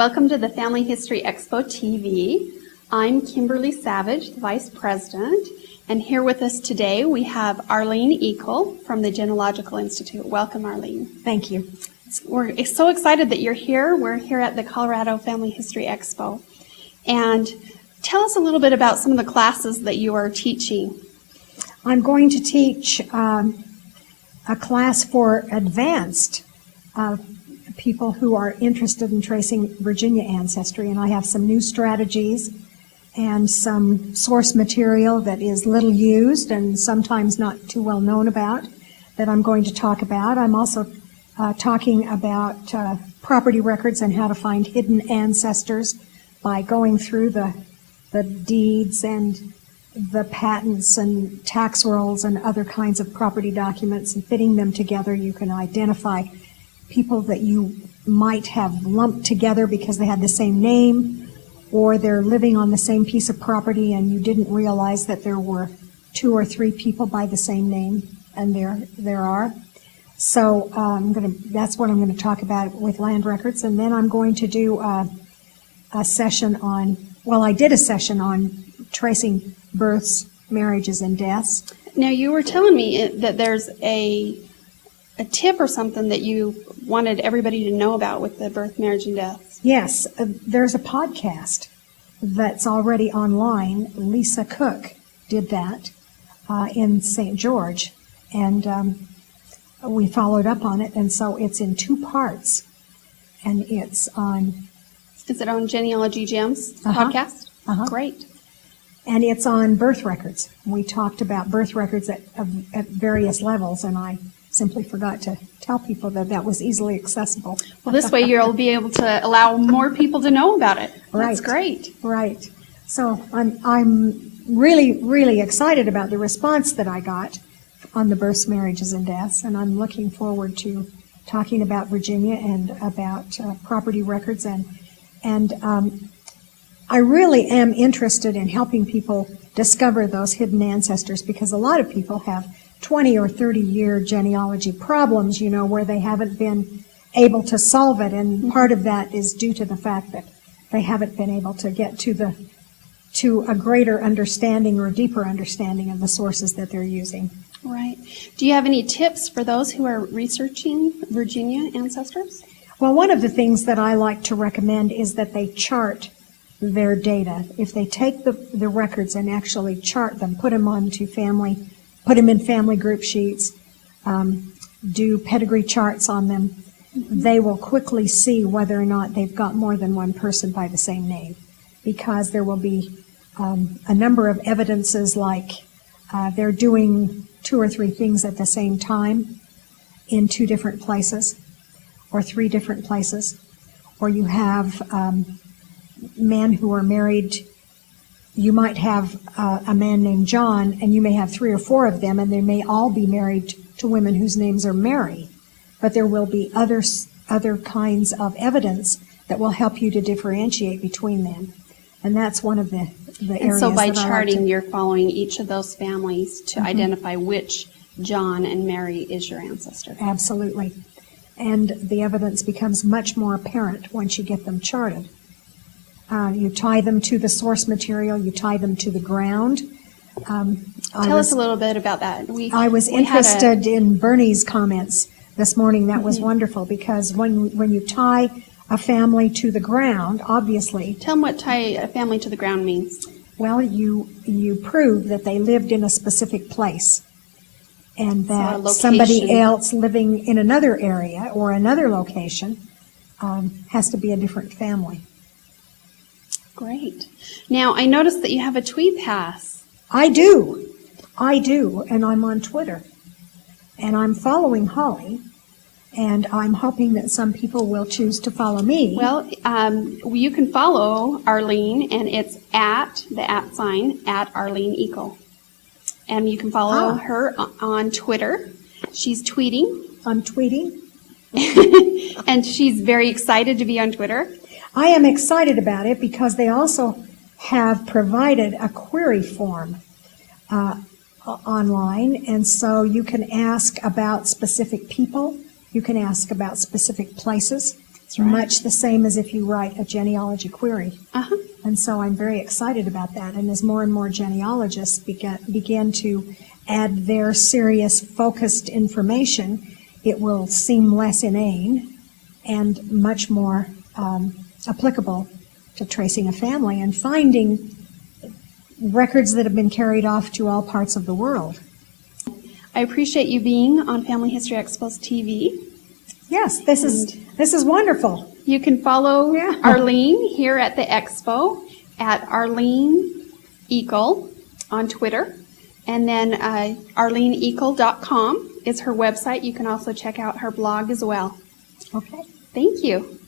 Welcome to the Family History Expo TV. I'm Kimberly Savage, the Vice President, and here with us today we have Arlene Eakles from the Genealogical Institute. Welcome, Arlene. Thank you. We're so excited that you're here. We're here at the Colorado Family History Expo. And tell us a little bit about some of the classes that you are teaching. I'm going to teach a class for advanced people who are interested in tracing Virginia ancestry, and I have some new strategies and some source material that is little used and sometimes not too well known about that I'm going to talk about. I'm also talking about property records and how to find hidden ancestors by going through the deeds and the patents and tax rolls and other kinds of property documents, and fitting them together. You can identify people that you might have lumped together because they had the same name, or they're living on the same piece of property and you didn't realize that there were 2 or 3 people by the same name, and there are. So that's what I'm going to talk about with land records. And then I'm going to do a session on, well, I did a session on tracing births, marriages, and deaths. Now, you were telling me that there's a tip or something that you wanted everybody to know about with the birth, marriage, and deaths. Yes, there's a podcast that's already online. Lisa Cook did that in St. George, and we followed up on it, and so it's in 2 parts, and it's on... Is it on Genealogy Gems podcast? Great. And it's on birth records. We talked about birth records at various levels, and I simply forgot to tell people that was easily accessible. Well, this way you'll be able to allow more people to know about it. Right. That's great. Right. So I'm really, really excited about the response that I got on the births, marriages, and deaths, and I'm looking forward to talking about Virginia and about property records, and I really am interested in helping people discover those hidden ancestors, because a lot of people have 20 or 30-year genealogy problems, where they haven't been able to solve it, and part of that is due to the fact that they haven't been able to get to a greater understanding or deeper understanding of the sources that they're using. Right. Do you have any tips for those who are researching Virginia ancestors? Well, one of the things that I like to recommend is that they chart their data. If they take the records and actually chart them, put them in family group sheets, do pedigree charts on them, they will quickly see whether or not they've got more than one person by the same name, because there will be a number of evidences, like they're doing 2 or 3 things at the same time in 2 different places or 3 different places, or you have men who are married. You might have a man named John, and you may have 3 or 4 of them, and they may all be married to women whose names are Mary. But there will be other kinds of evidence that will help you to differentiate between them. And that's one of the areas. And so by that charting, you're following each of those families to identify which John and Mary is your ancestor. Absolutely. And the evidence becomes much more apparent once you get them charted. You tie them to the source material, you tie them to the ground. Tell us a little bit about that. I was interested in Bernie's comments this morning. That was wonderful, because when you tie a family to the ground, obviously... Tell them what tie a family to the ground means. Well, you prove that they lived in a specific place, and that somebody else living in another area or another location has to be a different family. Great. Now, I noticed that you have a tweet pass. I do, and I'm on Twitter. And I'm following Holly, and I'm hoping that some people will choose to follow me. Well, you can follow Arlene, and it's at Arlene Eakles. And you can follow her on Twitter. She's tweeting. I'm tweeting. And she's very excited to be on Twitter. I am excited about it because they also have provided a query form online, and so you can ask about specific people, you can ask about specific places, right. much the same as if you write a genealogy query. Uh-huh. And so I'm very excited about that. And as more and more genealogists begin to add their serious, focused information, it will seem less inane and much more applicable to tracing a family and finding records that have been carried off to all parts of the world. I appreciate you being on Family History Expo's TV. Yes, this is wonderful. You can follow Yeah. Arlene here at the Expo at Arlene Eakle on Twitter. And then arleneeakle.com is her website. You can also check out her blog as well. Okay. Thank you.